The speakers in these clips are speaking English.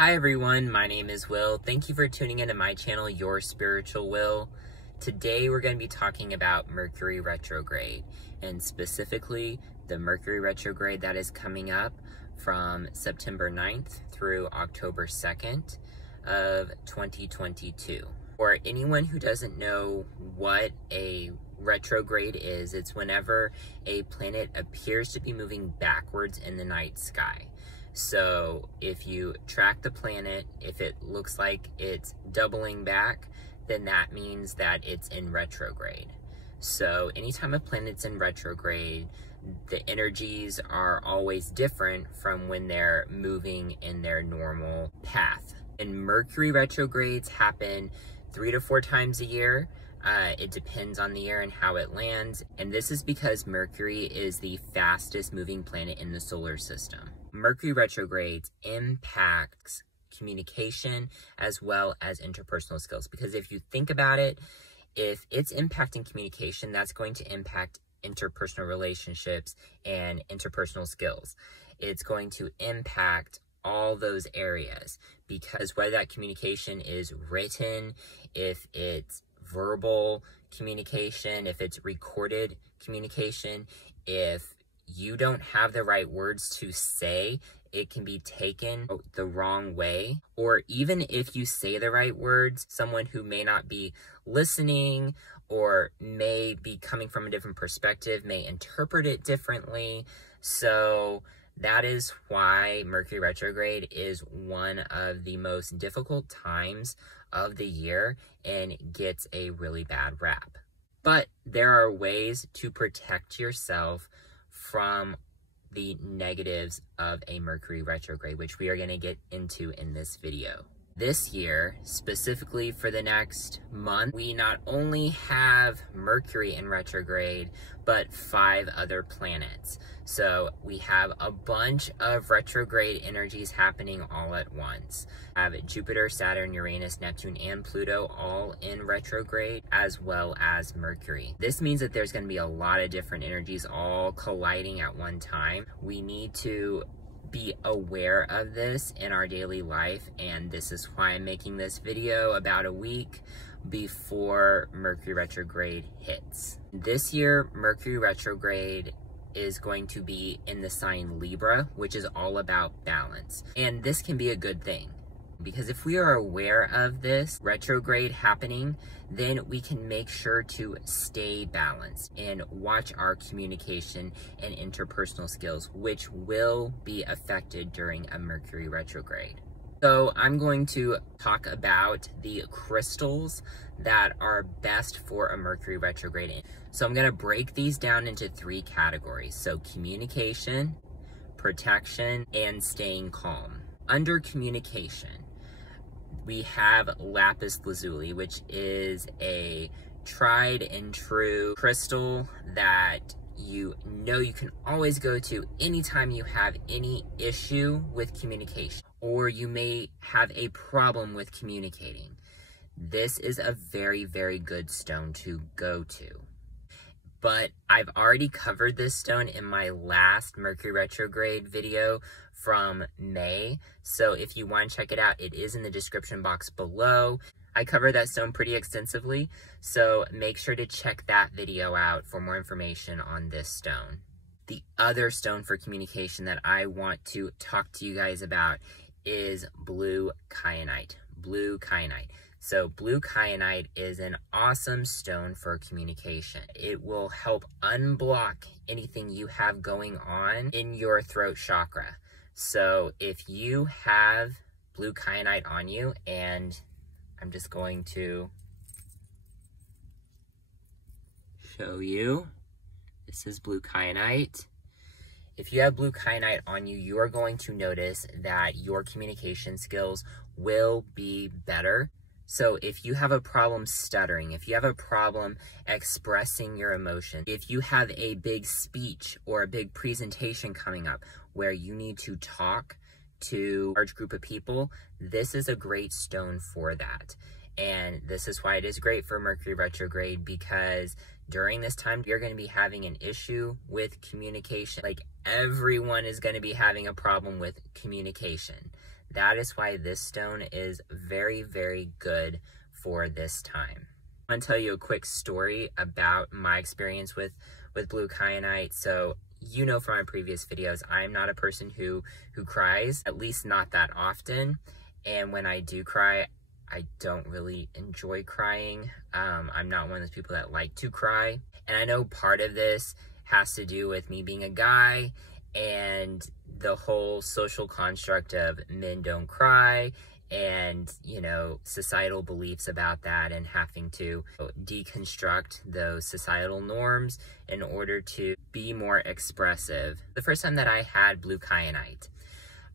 Hi everyone, my name is Will. Thank you for tuning into my channel, Your Spiritual Will. Today we're going to be talking about Mercury Retrograde, and specifically the Mercury Retrograde that is coming up from September 9th through October 2nd of 2022. For anyone who doesn't know what a retrograde is, it's whenever a planet appears to be moving backwards in the night sky. So if you track the planet, if it looks like it's doubling back, then that means that it's in retrograde. So anytime a planet's in retrograde, the energies are always different from when they're moving in their normal path. And Mercury retrogrades happen 3 to 4 times a year. It depends on the year and how it lands. And this is because Mercury is the fastest moving planet in the solar system. Mercury retrogrades impacts communication as well as interpersonal skills. Because if you think about it, if it's impacting communication, that's going to impact interpersonal relationships and interpersonal skills. It's going to impact all those areas, because whether that communication is written, if it's verbal communication, if it's recorded communication, if you don't have the right words to say, it can be taken the wrong way. Or even if you say the right words, someone who may not be listening or may be coming from a different perspective may interpret it differently. So that is why Mercury retrograde is one of the most difficult times of the year and gets a really bad rap. But there are ways to protect yourself from the negatives of a Mercury retrograde, which we are going to get into in this video. This year, specifically for the next month, we not only have Mercury in retrograde, but 5 other planets. So we have a bunch of retrograde energies happening all at once. We have Jupiter, Saturn, Uranus, Neptune, and Pluto all in retrograde, as well as Mercury. This means that there's going to be a lot of different energies all colliding at one time. We need to be aware of this in our daily life, and this is why I'm making this video about a week before Mercury retrograde hits. This year, Mercury retrograde is going to be in the sign Libra, which is all about balance. And this can be a good thing, because if we are aware of this retrograde happening, then we can make sure to stay balanced and watch our communication and interpersonal skills, which will be affected during a Mercury retrograde. So I'm going to talk about the crystals that are best for a Mercury retrograde. So I'm going to break these down into 3 categories. So communication, protection, and staying calm. Under communication, we have lapis lazuli, which is a tried and true crystal that you know you can always go to anytime you have any issue with communication, or you may have a problem with communicating. This is a very, very good stone to go to. But I've already covered this stone in my last Mercury retrograde video from May. So if you want to check it out, it is in the description box below. I covered that stone pretty extensively, so make sure to check that video out for more information on this stone. The other stone for communication that I want to talk to you guys about is blue kyanite. Blue kyanite. So blue kyanite is an awesome stone for communication. It will help unblock anything you have going on in your throat chakra. So if you have blue kyanite on you, and I'm just going to show you, this is blue kyanite. If you have blue kyanite on you, you are going to notice that your communication skills will be better. So if you have a problem stuttering, if you have a problem expressing your emotion, if you have a big speech or a big presentation coming up where you need to talk to a large group of people, this is a great stone for that. And this is why it is great for Mercury retrograde, because during this time, you're going to be having an issue with communication. Like, everyone is going to be having a problem with communication. That is why this stone is very, very good for this time. I want to tell you a quick story about my experience with blue kyanite. So, you know from my previous videos, I'm not a person who cries, at least not that often. And when I do cry, I don't really enjoy crying. I'm not one of those people that like to cry. And I know part of this has to do with me being a guy and the whole social construct of men don't cry and, you know, societal beliefs about that and having to deconstruct those societal norms in order to be more expressive. The first time that I had blue kyanite,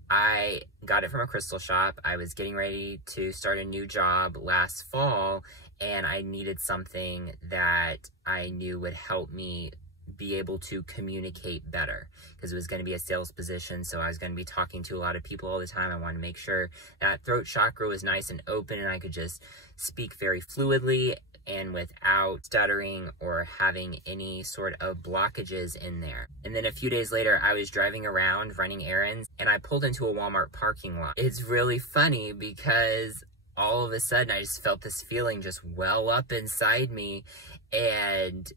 I got it from a crystal shop. I was getting ready to start a new job last fall, and I needed something that I knew would help me be able to communicate better, because it was going to be a sales position, so I was going to be talking to a lot of people all the time. I wanted to make sure that throat chakra was nice and open and I could just speak very fluidly and without stuttering or having any sort of blockages in there. And then a few days later, I was driving around running errands and I pulled into a Walmart parking lot. It's really funny because all of a sudden I just felt this feeling just well up inside me, and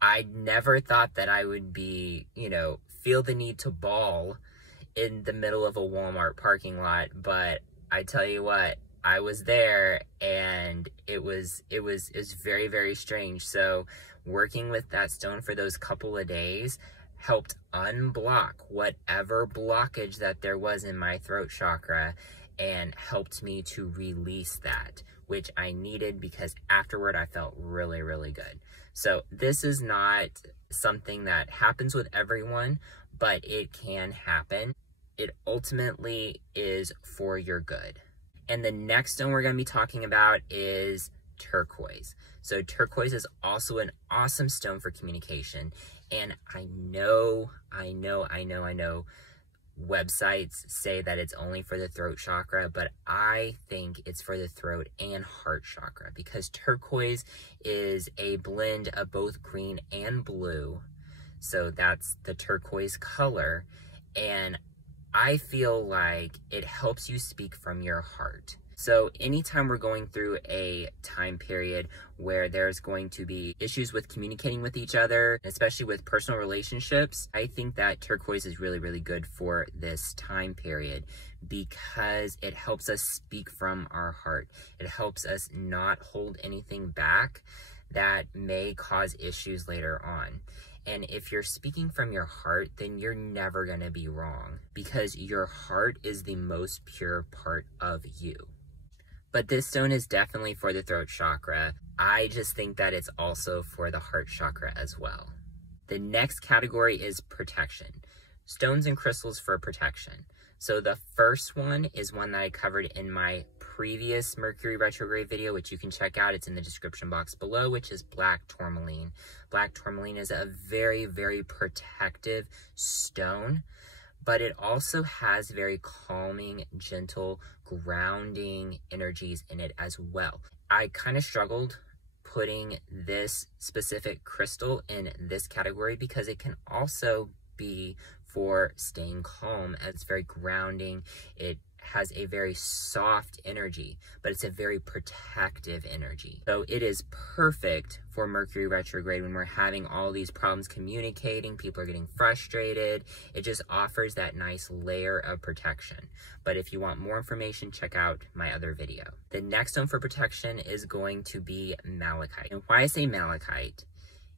I never thought that I would be, you know, feel the need to bawl in the middle of a Walmart parking lot. But I tell you what, I was there, and it was very, very strange. So working with that stone for those couple of days helped unblock whatever blockage that there was in my throat chakra and helped me to release that, which I needed, because afterward I felt really, really good. So this is not something that happens with everyone, but it can happen. It ultimately is for your good. And the next stone we're going to be talking about is turquoise. So turquoise is also an awesome stone for communication. And I know websites say that it's only for the throat chakra, but I think it's for the throat and heart chakra, because turquoise is a blend of both green and blue. So that's the turquoise color. And I feel like it helps you speak from your heart. So anytime we're going through a time period where there's going to be issues with communicating with each other, especially with personal relationships, I think that turquoise is really, really good for this time period, because it helps us speak from our heart. It helps us not hold anything back that may cause issues later on. And if you're speaking from your heart, then you're never going to be wrong, because your heart is the most pure part of you. But this stone is definitely for the throat chakra. I just think that it's also for the heart chakra as well. The next category is protection. Stones and crystals for protection. So the first one is one that I covered in my previous Mercury Retrograde video, which you can check out. It's in the description box below, which is black tourmaline. Black tourmaline is a very, very protective stone, but it also has very calming, gentle, grounding energies in it as well. I kind of struggled putting this specific crystal in this category because it can also be for staying calm. It's very grounding. It has a very soft energy, but it's a very protective energy. So it is perfect for Mercury retrograde when we're having all these problems communicating, people are getting frustrated. It just offers that nice layer of protection. But if you want more information, check out my other video. The next stone for protection is going to be malachite. And why I say malachite,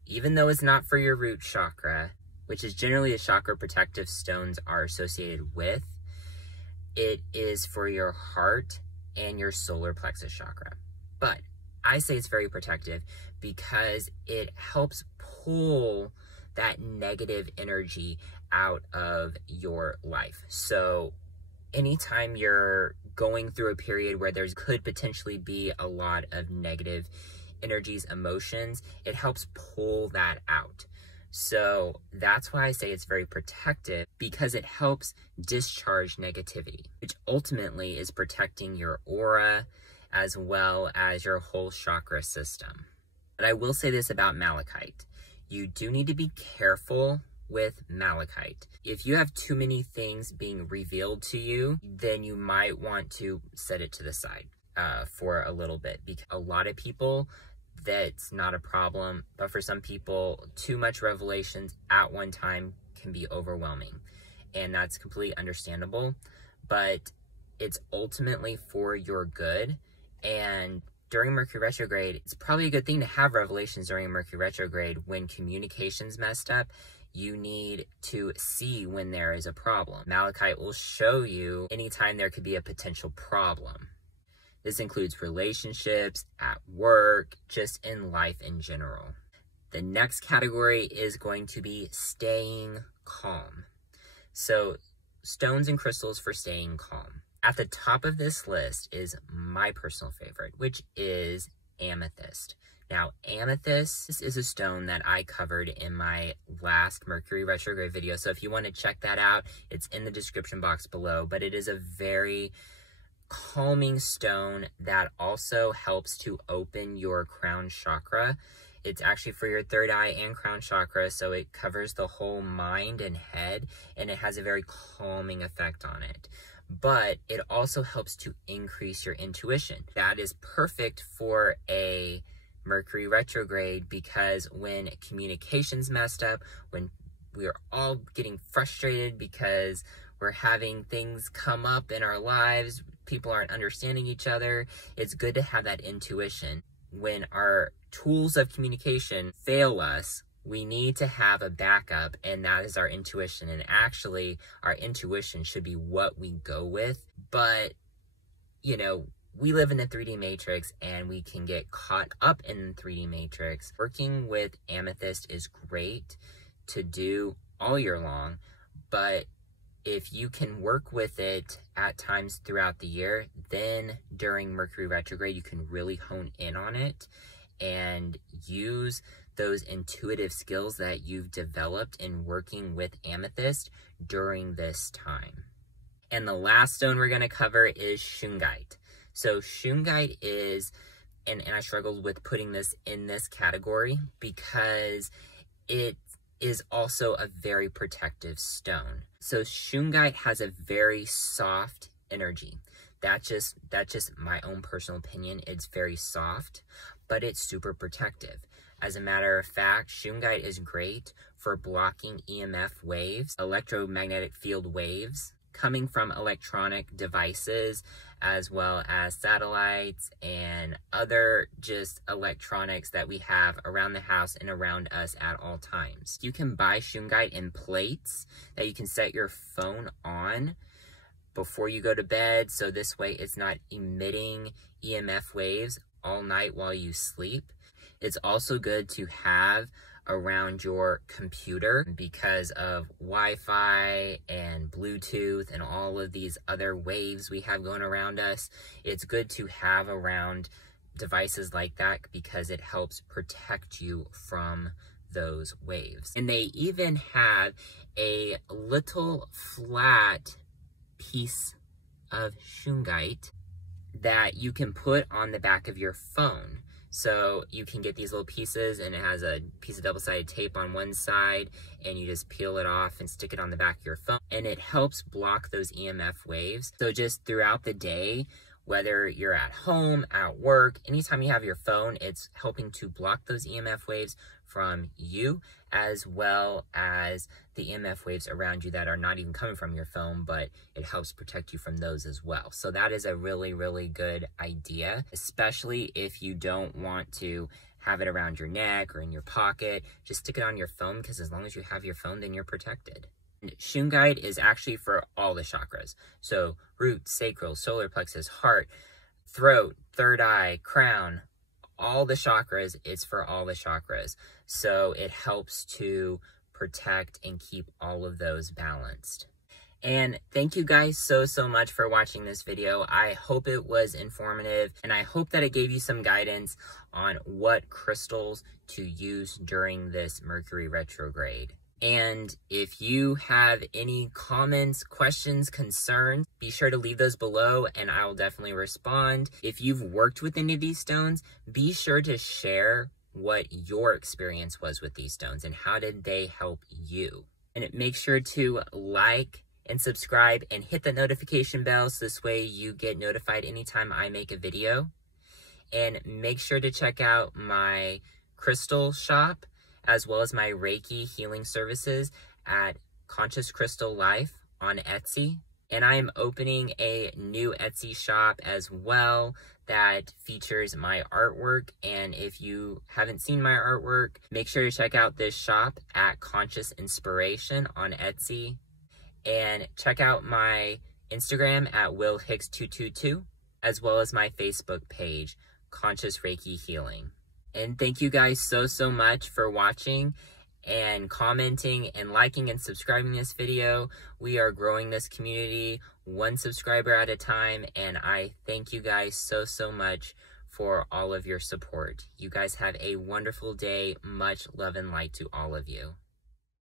even though it's not for your root chakra, which is generally the chakra protective stones are associated with, it is for your heart and your solar plexus chakra. But I say it's very protective because it helps pull that negative energy out of your life. So anytime you're going through a period where there could potentially be a lot of negative energies, emotions, it helps pull that out. So that's why I say it's very protective, because it helps discharge negativity, which ultimately is protecting your aura as well as your whole chakra system. But I will say this about malachite. You do need to be careful with malachite. If you have too many things being revealed to you, then you might want to set it to the side for a little bit, because a lot of people, that's not a problem, but for some people, too much revelations at one time can be overwhelming, and that's completely understandable, but it's ultimately for your good. And during Mercury retrograde, it's probably a good thing to have revelations during Mercury retrograde. When communication's messed up, you need to see when there is a problem. Malachite will show you anytime there could be a potential problem. This includes relationships, at work, just in life in general. The next category is going to be staying calm. So, stones and crystals for staying calm. At the top of this list is my personal favorite, which is amethyst. Now, amethyst is a stone that I covered in my last Mercury retrograde video. So if you want to check that out, it's in the description box below. But it is a very calming stone that also helps to open your crown chakra. It's actually for your third eye and crown chakra, so it covers the whole mind and head, and it has a very calming effect on it. But it also helps to increase your intuition. That is perfect for a Mercury retrograde, because when communication's messed up, when we're all getting frustrated because we're having things come up in our lives, people aren't understanding each other, it's good to have that intuition. When our tools of communication fail us, we need to have a backup, and that is our intuition. And actually, our intuition should be what we go with. But, you know, we live in the 3D matrix, and we can get caught up in the 3D matrix. Working with amethyst is great to do all year long, but if you can work with it at times throughout the year, then during Mercury retrograde, you can really hone in on it and use those intuitive skills that you've developed in working with amethyst during this time. And the last stone we're going to cover is shungite. So shungite is, and I struggled with putting this in this category because it is also a very protective stone. So shungite has a very soft energy. That's just my own personal opinion. It's very soft, but it's super protective. As a matter of fact, shungite is great for blocking EMF waves, electromagnetic field waves, coming from electronic devices, as well as satellites and other just electronics that we have around the house and around us at all times. You can buy shungite in plates that you can set your phone on before you go to bed, so this way it's not emitting EMF waves all night while you sleep. It's also good to have around your computer because of Wi-Fi and Bluetooth and all of these other waves we have going around us. It's good to have around devices like that because it helps protect you from those waves. And they even have a little flat piece of shungite that you can put on the back of your phone. So you can get these little pieces, and it has a piece of double-sided tape on one side, and you just peel it off and stick it on the back of your phone, and it helps block those EMF waves. So just throughout the day, whether you're at home, at work, anytime you have your phone, it's helping to block those EMF waves from you, as well as the EMF waves around you that are not even coming from your phone, but it helps protect you from those as well. So that is a really, really good idea, especially if you don't want to have it around your neck or in your pocket. Just stick it on your phone, because as long as you have your phone, then you're protected. And shungite is actually for all the chakras. So root, sacral, solar plexus, heart, throat, third eye, crown, all the chakras, it's for all the chakras. So it helps to protect and keep all of those balanced. And thank you guys so much for watching this video. I hope it was informative, and I hope that it gave you some guidance on what crystals to use during this Mercury retrograde. And if you have any comments, questions, concerns, be sure to leave those below and I will definitely respond. If you've worked with any of these stones, be sure to share what your experience was with these stones and how did they help you. And make sure to like and subscribe and hit the notification bell so this way you get notified anytime I make a video. And make sure to check out my crystal shop as well as my Reiki healing services at Conscious Crystal Life on Etsy. And I am opening a new Etsy shop as well that features my artwork. And if you haven't seen my artwork, make sure to check out this shop at Conscious Inspiration on Etsy. And check out my Instagram at WillHicks222, as well as my Facebook page, Conscious Reiki Healing. And thank you guys so much for watching and commenting and liking and subscribing this video. We are growing this community one subscriber at a time, and I thank you guys so much for all of your support. You guys have a wonderful day. Much love and light to all of you.